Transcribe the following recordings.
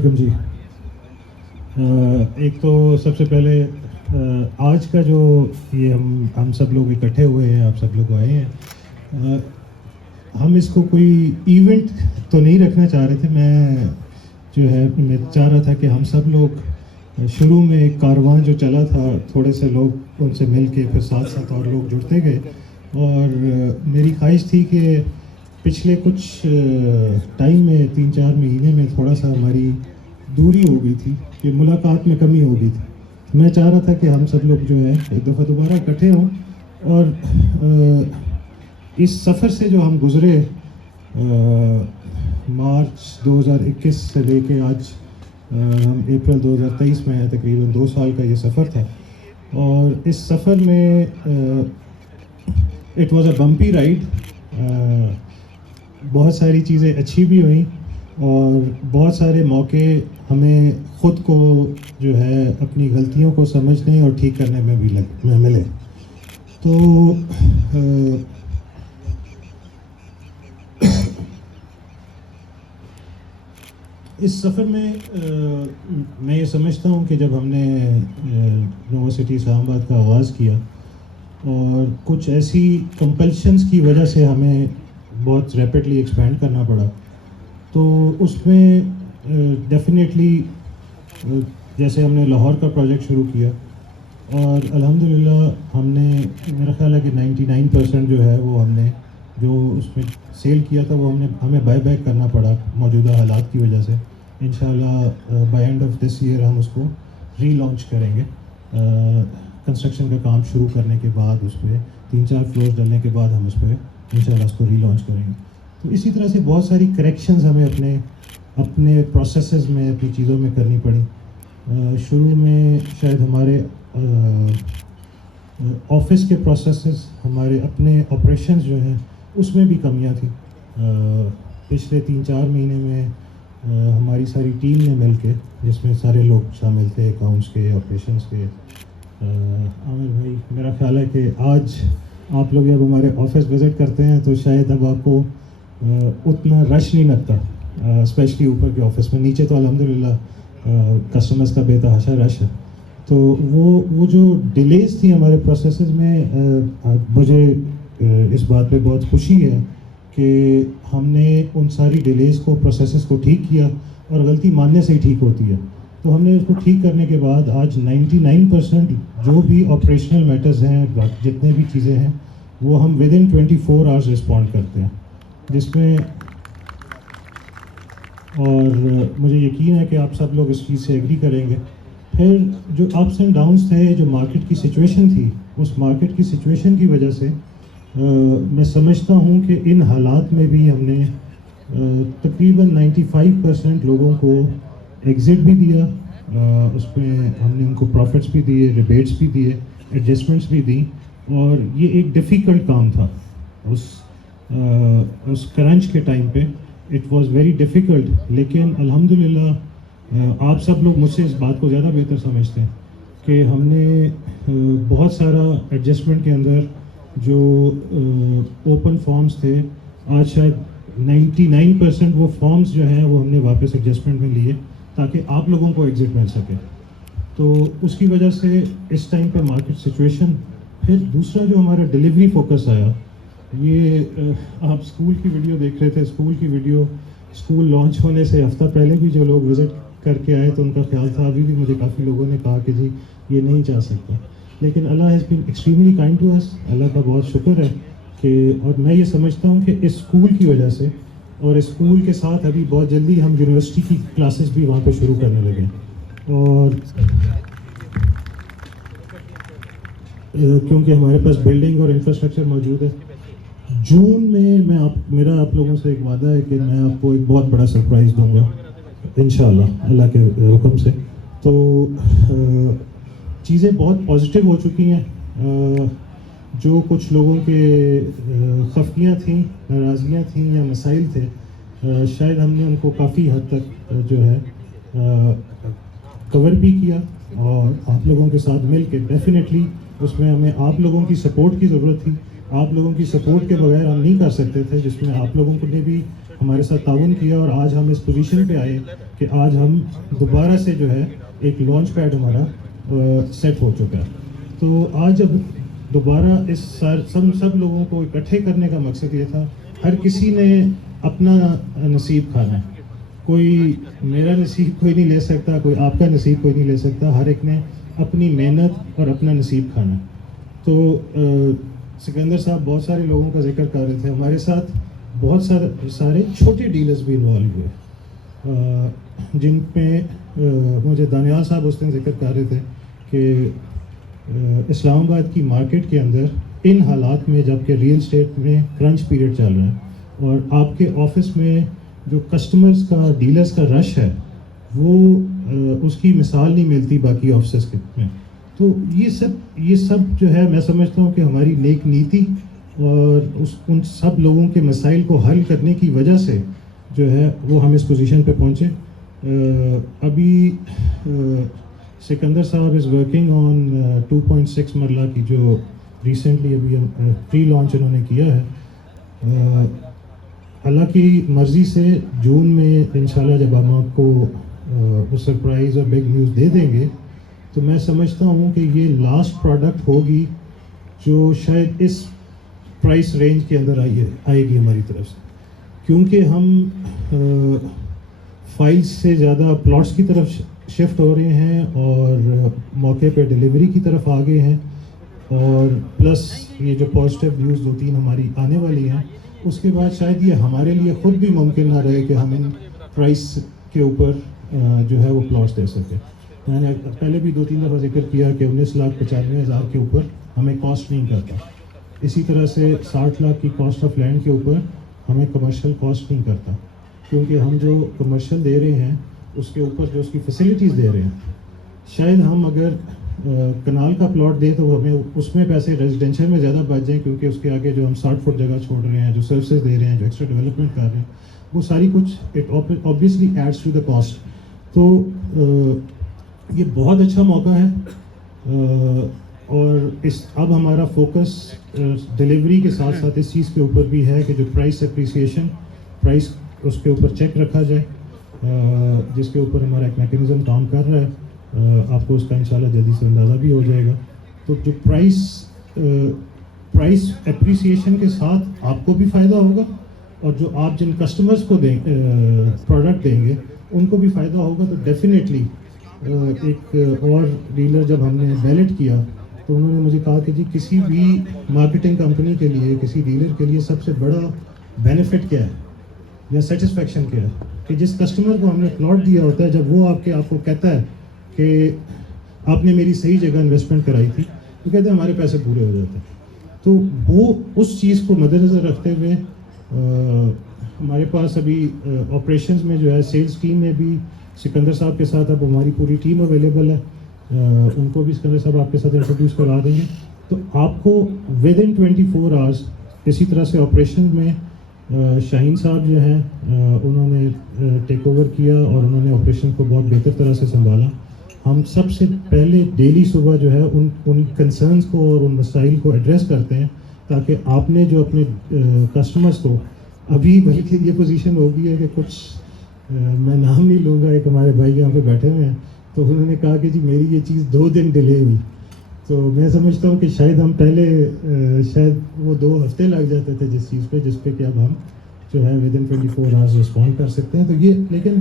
علیکم جی. ایک تو سب سے پہلے آج کا جو یہ ہم سب لوگ اکٹھے ہوئے ہیں, آپ سب لوگ آئے ہیں, ہم اس کو کوئی ایونٹ تو نہیں رکھنا چاہ رہے تھے. میں چاہ رہا تھا کہ ہم سب لوگ شروع میں ایک کارواں جو چلا تھا, تھوڑے سے لوگ ان سے مل کے پھر ساتھ ساتھ اور لوگ جڑتے گئے, اور میری خواہش تھی کہ پچھلے کچھ ٹائم میں 3-4 مہینے میں تھوڑا سا ہماری دوری ہو گئی تھی, کہ ملاقات میں کمی ہو گئی تھی. میں چاہ رہا تھا کہ ہم سب لوگ جو ہے ایک دفعہ دوبارہ اکٹھے ہوں, اور اس سفر سے جو ہم گزرے مارچ 2021 سے لے کے آج ہم اپریل 2023 میں ہیں, تقریباً 2 سال کا یہ سفر تھا. اور اس سفر میں اٹ واز اے بمپی رائڈ. بہت ساری چیزیں اچھی بھی ہوئیں, اور بہت سارے موقع ہمیں خود کو جو ہے اپنی غلطیوں کو سمجھنے اور ٹھیک کرنے میں بھی ملے. تو اس سفر میں میں یہ سمجھتا ہوں کہ جب ہم نے نووا سٹی اسلام آباد کا آغاز کیا, اور کچھ ایسی کمپلشنز کی وجہ سے ہمیں بہت ریپڈلی ایکسپینڈ کرنا پڑا, تو اس میں ڈیفینیٹلی جیسے ہم نے لاہور کا پروجیکٹ شروع کیا, اور الحمدللہ ہم نے, میرا خیال ہے کہ 99% جو ہے وہ ہم نے جو اس میں سیل کیا تھا وہ ہمیں بائی بیک کرنا پڑا موجودہ حالات کی وجہ سے. انشاءاللہ by end of this year ہم اس کو ری لانچ کریں گے. کنسٹرکشن کا کام شروع کرنے کے بعد اس پہ 3-4 فلورز ڈلنے کے بعد ہم اس پہ انشاءاللہ اس کو ری لانچ کریں گے. تو اسی طرح سے بہت ساری کریکشنز ہمیں اپنے پروسیسز میں, اپنی چیزوں میں کرنی پڑی. شروع میں شاید ہمارے آفس کے پروسیسز, ہمارے اپنے آپریشنز جو ہیں اس میں بھی کمیاں تھیں. پچھلے 3-4 مہینے میں ہماری ساری ٹیم نے مل کے, جس میں سارے لوگ شامل تھے, اکاؤنٹس کے, آپریشنس کے. عامر بھائی, میرا خیال ہے کہ آج آپ لوگ جب ہمارے آفس وزٹ کرتے ہیں تو شاید اب آپ کو اتنا رش نہیں لگتا, اسپیشلی اوپر کے آفس میں. نیچے تو الحمدللہ کسٹمرز کا بے تحاشا رش ہے. تو وہ جو ڈیلیز تھیں ہمارے پروسیسز میں, مجھے اس بات پہ بہت خوشی ہے کہ ہم نے ان ساری ڈیلیز کو, پروسیسز کو ٹھیک کیا, اور غلطی ماننے سے ہی ٹھیک ہوتی ہے. تو ہم نے اس کو ٹھیک کرنے کے بعد آج 99% جو بھی آپریشنل میٹرز ہیں, جتنے بھی چیزیں ہیں, وہ ہم ود ان 24 آورس رسپونڈ کرتے ہیں, جس میں, اور مجھے یقین ہے کہ آپ سب لوگ اس چیز سے ایگری کریں گے. پھر جو اپس اینڈ ڈاؤنس تھے, جو مارکیٹ کی سچویشن تھی, اس مارکیٹ کی سچویشن کی وجہ سے میں سمجھتا ہوں کہ ان حالات میں بھی ہم نے تقریباً 95% لوگوں کو ایگزٹ بھی دیا. اس میں ہم نے ان کو پروفٹس بھی دیے, ریبیٹس بھی دیے, ایڈجسٹمنٹس بھی دیں. اور یہ ایک ڈیفیکلٹ کام تھا اس کرنچ کے ٹائم پہ. اٹ واز ویری ڈیفیکلٹ, لیکن الحمدللہ آپ سب لوگ مجھ سے اس بات کو زیادہ بہتر سمجھتے ہیں کہ ہم نے بہت سارا ایڈجسٹمنٹ کے اندر جو اوپن فارمز تھے, آج شاید 99% وہ فارمز جو ہیں وہ ہم نے واپس ایڈجسٹمنٹ میں لیے تاکہ آپ لوگوں کو ایگزٹ مل سکے. تو اس کی وجہ سے اس ٹائم پہ مارکیٹ سچویشن. پھر دوسرا جو ہمارا ڈیلیوری فوکس آیا, یہ آپ اسکول کی ویڈیو دیکھ رہے تھے. اسکول لانچ ہونے سے ہفتہ پہلے بھی جو لوگ وزٹ کر کے آئے تو ان کا خیال تھا, ابھی بھی مجھے کافی لوگوں نے کہا کہ جی یہ نہیں جا سکتا, لیکن Allah has been extremely kind to us. اللہ کا بہت شکر ہے کہ, اور میں یہ سمجھتا ہوں کہ اس اسکول کی وجہ سے, اور اسکول کے ساتھ ابھی بہت جلدی ہم یونیورسٹی کی کلاسز بھی وہاں پہ شروع کرنے لگے. اور کیونکہ ہمارے پاس بلڈنگ اور انفراسٹرکچر موجود ہے. جون میں میرا آپ لوگوں سے ایک وعدہ ہے کہ میں آپ کو ایک بہت بڑا سرپرائز دوں گا انشاءاللہ, اللہ کے حکم سے. تو چیزیں بہت پازیٹیو ہو چکی ہیں. جو کچھ لوگوں کے خفیاں تھیں, ناراضگیاں تھیں یا مسائل تھے, شاید ہم نے ان کو کافی حد تک جو ہے کور بھی کیا. اور آپ لوگوں کے ساتھ مل کے ڈیفینیٹلی اس میں ہمیں آپ لوگوں کی سپورٹ کی ضرورت تھی. آپ لوگوں کی سپورٹ کے بغیر ہم نہیں کر سکتے تھے, جس میں آپ لوگوں نے بھی ہمارے ساتھ تعاون کیا اور آج ہم اس پوزیشن پہ آئے کہ آج ہم دوبارہ سے جو ہے ایک لانچ پیڈ ہمارا سیٹ ہو چکا ہے. تو آج جب دوبارہ اس سب لوگوں کو اکٹھے کرنے کا مقصد یہ تھا, ہر کسی نے اپنا نصیب کھانا ہے. کوئی میرا نصیب کوئی نہیں لے سکتا, کوئی آپ کا نصیب کوئی نہیں لے سکتا, ہر ایک نے اپنی محنت اور اپنا نصیب کھانا. تو سکندر صاحب بہت سارے لوگوں کا ذکر کر رہے تھے, ہمارے ساتھ بہت سارے چھوٹے ڈیلرز بھی انوالو ہوئے, جن پہ مجھے دانیال صاحب اس دن ذکر کر رہے تھے کہ اسلام آباد کی مارکیٹ کے اندر ان حالات میں, جب کہ ریئل اسٹیٹ میں کرنچ پیریڈ چل رہا ہے اور آپ کے آفس میں جو کسٹمرز کا, ڈیلرز کا رش ہے, وہ اس کی مثال نہیں ملتی باقی آفسز میں. تو یہ سب جو ہے میں سمجھتا ہوں کہ ہماری نیک نیتی اور ان سب لوگوں کے مسائل کو حل کرنے کی وجہ سے جو ہے وہ ہم اس پوزیشن پہ پہنچے. ابھی سکندر صاحب از ورکنگ آن 2.6 مرلہ کی جو ریسنٹلی ابھی پری لانچ انہوں نے کیا ہے. اللہ کی مرضی سے جون میں انشاءاللہ جب ہم آپ کو وہ سرپرائز اور بگ نیوز دے دیں گے, تو میں سمجھتا ہوں کہ یہ لاسٹ پروڈکٹ ہوگی جو شاید اس پرائس رینج کے اندر آئے گی ہماری طرف سے, کیونکہ ہم فائلز سے زیادہ پلاٹس کی طرف شفٹ ہو رہے ہیں اور موقع پہ ڈیلیوری کی طرف آگے ہیں, اور پلس یہ جو پازیٹیو نیوز 2-3 ہماری آنے والی ہیں, اس کے بعد شاید یہ ہمارے لیے خود بھی ممکن نہ رہے کہ ہم ان پرائس کے اوپر جو ہے وہ پلاٹس دے سکیں. میں نے پہلے بھی 2-3 دفعہ ذکر کیا کہ 19,95,000 کے اوپر ہمیں کاسٹ نہیں کرتا. اسی طرح سے 60 لاکھ کی کاسٹ آف لینڈ کے اوپر ہمیں کمرشل کاسٹ نہیں کرتا, کیونکہ ہم جو کمرشل دے رہے ہیں اس کے اوپر جو اس کی فیسلٹیز دے رہے ہیں, شاید ہم اگر کنال کا پلاٹ دیں تو ہمیں اس میں پیسے ریزیڈینشیل میں زیادہ بچ جائیں, کیونکہ اس کے آگے جو ہم 60 فٹ جگہ چھوڑ رہے ہیں, جو سروسز دے رہے ہیں, جو ایکسٹرا ڈیولپمنٹ کر رہے ہیں, وہ ساری کچھ it obviously adds to the cost. تو یہ بہت اچھا موقع ہے, اور اب ہمارا فوکس ڈیلیوری کے ساتھ ساتھ اس چیز کے اوپر بھی ہے کہ جو پرائس اپریسیشن, پرائس اس کے اوپر چیک رکھا جائے, جس کے اوپر ہمارا ایک میکینزم کام کر رہا ہے. آپ کو اس کا انشاءاللہ جلدی سے اندازہ بھی ہو جائے گا. تو جو پرائس اپریسیشن کے ساتھ آپ کو بھی فائدہ ہوگا, اور جو آپ جن کسٹمرز کو پروڈکٹ دیں گے ان کو بھی فائدہ ہوگا. تو ڈیفینیٹلی ایک اور ڈیلر جب ہم نے ویلٹ کیا تو انہوں نے مجھے کہا کہ جی کسی بھی مارکیٹنگ کمپنی کے لیے, کسی ڈیلر کے لیے سب سے بڑا بینیفٹ کیا ہے یا سیٹسفیکشن کیا ہے, کہ جس کسٹمر کو ہم نے پلاٹ دیا ہوتا ہے, جب وہ آپ کو کہتا ہے کہ آپ نے میری صحیح جگہ انویسٹمنٹ کرائی تھی, تو کہتے ہیں ہمارے پیسے پورے ہو جاتے ہیں. تو وہ اس چیز کو مد نظر رکھتے ہوئے ہمارے پاس ابھی آپریشنز میں جو ہے سیلز ٹیم میں بھی سکندر صاحب کے ساتھ اب ہماری پوری ٹیم اویلیبل ہے, ان کو بھی سکندر صاحب آپ کے ساتھ انٹروڈیوس کرا دیں گے. تو آپ کو ود ان 24 آورس اسی طرح سے آپریشن میں شاہین صاحب جو ہیں انہوں نے ٹیک اوور کیا اور انہوں نے آپریشن کو بہت بہتر طرح سے سنبھالا. ہم سب سے پہلے ڈیلی صبح جو ہے ان کنسرنس کو اور ان مسائل کو ایڈریس کرتے ہیں, تاکہ آپ نے جو اپنے کسٹمرز کو, ابھی بلکہ یہ پوزیشن ہو گئی ہے کہ کچھ میں نام نہیں لوں گا, ایک ہمارے بھائی یہاں پہ بیٹھے ہوئے ہیں, تو انہوں نے کہا کہ جی میری یہ چیز 2 دن ڈیلے ہوئی. تو میں سمجھتا ہوں کہ شاید ہم پہلے شاید وہ 2 ہفتے لگ جاتے تھے جس چیز پہ, جس پہ کہ اب ہم جو ہے ود ان 24 آورس رسپونڈ کر سکتے ہیں. تو یہ, لیکن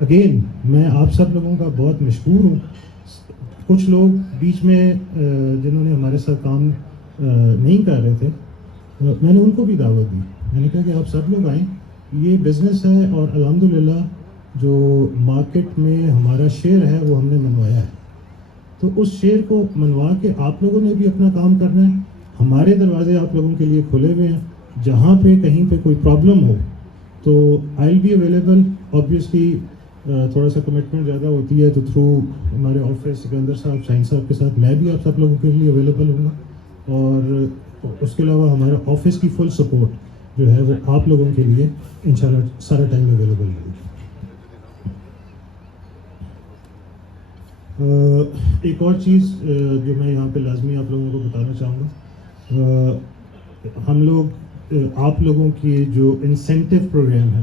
اگین میں آپ سب لوگوں کا بہت مشکور ہوں. کچھ لوگ بیچ میں جنہوں نے ہمارے ساتھ کام نہیں کر رہے تھے, میں نے ان کو بھی دعوت دی. میں نے کہا کہ آپ سب لوگ آئیں, یہ بزنس ہے, اور الحمدللہ جو مارکیٹ میں ہمارا شیئر ہے وہ ہم نے منوایا ہے. تو اس شیئر کو منوا کے آپ لوگوں نے بھی اپنا کام کرنا ہے. ہمارے دروازے آپ لوگوں کے لیے کھلے ہوئے ہیں. جہاں پہ کہیں پہ کوئی پرابلم ہو تو آئی ول بی اویلیبل. اوبویسلی تھوڑا سا کمٹمنٹ زیادہ ہوتی ہے, تو تھرو ہمارے آفس سکندر صاحب, شاہین صاحب کے ساتھ میں بھی آپ سب لوگوں کے لیے اویلیبل ہوں گا. اور اس کے علاوہ ہمارا آفس کی فل سپورٹ جو ہے وہ آپ لوگوں کے لیے انشاءاللہ سارا ٹائم اویلیبل ہوگی. ایک اور چیز جو میں یہاں پہ لازمی آپ لوگوں کو بتانا چاہوں گا, ہم لوگ آپ لوگوں کی جو انسینٹیو پروگرام ہے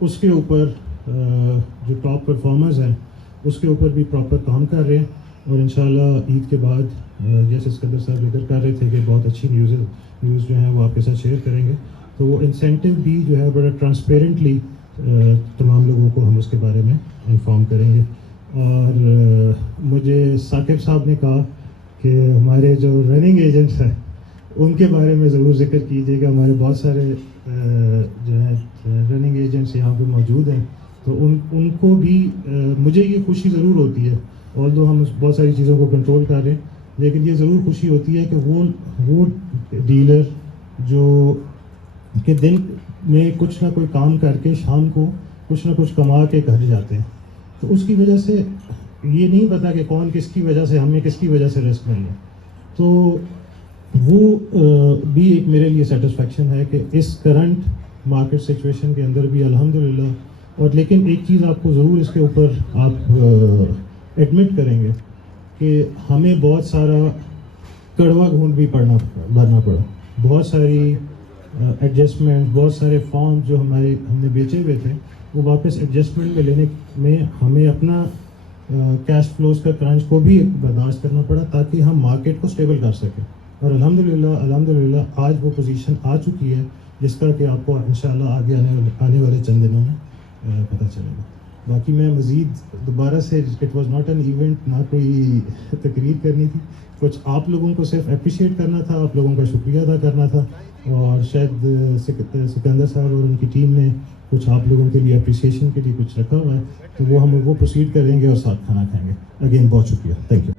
اس کے اوپر جو ٹاپ پرفارمرز ہیں اس کے اوپر بھی پراپر کام کر رہے ہیں، اور انشاءاللہ عید کے بعد جیسے اسکندر صاحب ذکر کر رہے تھے کہ بہت اچھی نیوز جو ہیں وہ آپ کے ساتھ شیئر کریں گے، تو وہ انسینٹیو بھی جو ہے بڑا ٹرانسپیرنٹلی تمام لوگوں کو ہم اس کے بارے میں انفارم کریں گے۔ اور مجھے ثاقب صاحب نے کہا کہ ہمارے جو رننگ ایجنٹس ہیں ان کے بارے میں ضرور ذکر کیجیے گا، ہمارے بہت سارے جو ہیں رننگ ایجنٹس یہاں پہ موجود ہیں، تو ان کو بھی مجھے یہ خوشی ضرور ہوتی ہے، آلدو ہم بہت ساری چیزوں کو کنٹرول کر رہے ہیں، لیکن یہ ضرور خوشی ہوتی ہے کہ وہ ڈیلر جو کہ دن میں کچھ نہ کوئی کام کر کے شام کو کچھ نہ کچھ کما کے گھر جاتے ہیں، تو اس کی وجہ سے یہ نہیں پتا کہ کون کس کی وجہ سے ہمیں کس کی وجہ سے رسک مل ہے، تو وہ بھی ایک میرے لیے سیٹسفیکشن ہے کہ اس کرنٹ مارکیٹ سچویشن کے اندر بھی الحمدللہ۔ اور لیکن ایک چیز آپ کو ضرور اس کے اوپر آپ ایڈمٹ کریں گے کہ ہمیں بہت سارا کڑوا گھونٹ بھی بھرنا پڑا، بہت ساری ایڈجسٹمنٹ، بہت سارے فارم جو ہم نے بیچے ہوئے تھے وہ واپس ایڈجسٹمنٹ میں لینے میں ہمیں اپنا کیش فلوز کا کرنچ کو بھی برداشت کرنا پڑا تاکہ ہم مارکیٹ کو سٹیبل کر سکیں، اور الحمدللہ آج وہ پوزیشن آ چکی ہے جس کا کہ آپ کو انشاءاللہ آگے آنے والے چند دنوں میں پتہ چلے گا۔ باقی میں مزید دوبارہ سے it was not an event, نہ کوئی تقریر کرنی تھی، کچھ آپ لوگوں کو صرف اپریشیٹ کرنا تھا، آپ لوگوں کا شکریہ ادا کرنا تھا، اور شاید سکندر صاحب اور ان کی ٹیم نے کچھ آپ لوگوں کے لیے اپریسیشن کے لیے کچھ رکھا ہوا ہے، تو وہ ہم وہ پروسیڈ کریں گے اور ساتھ کھانا کھائیں گے۔ اگین بہت شکریہ، تھینک یو۔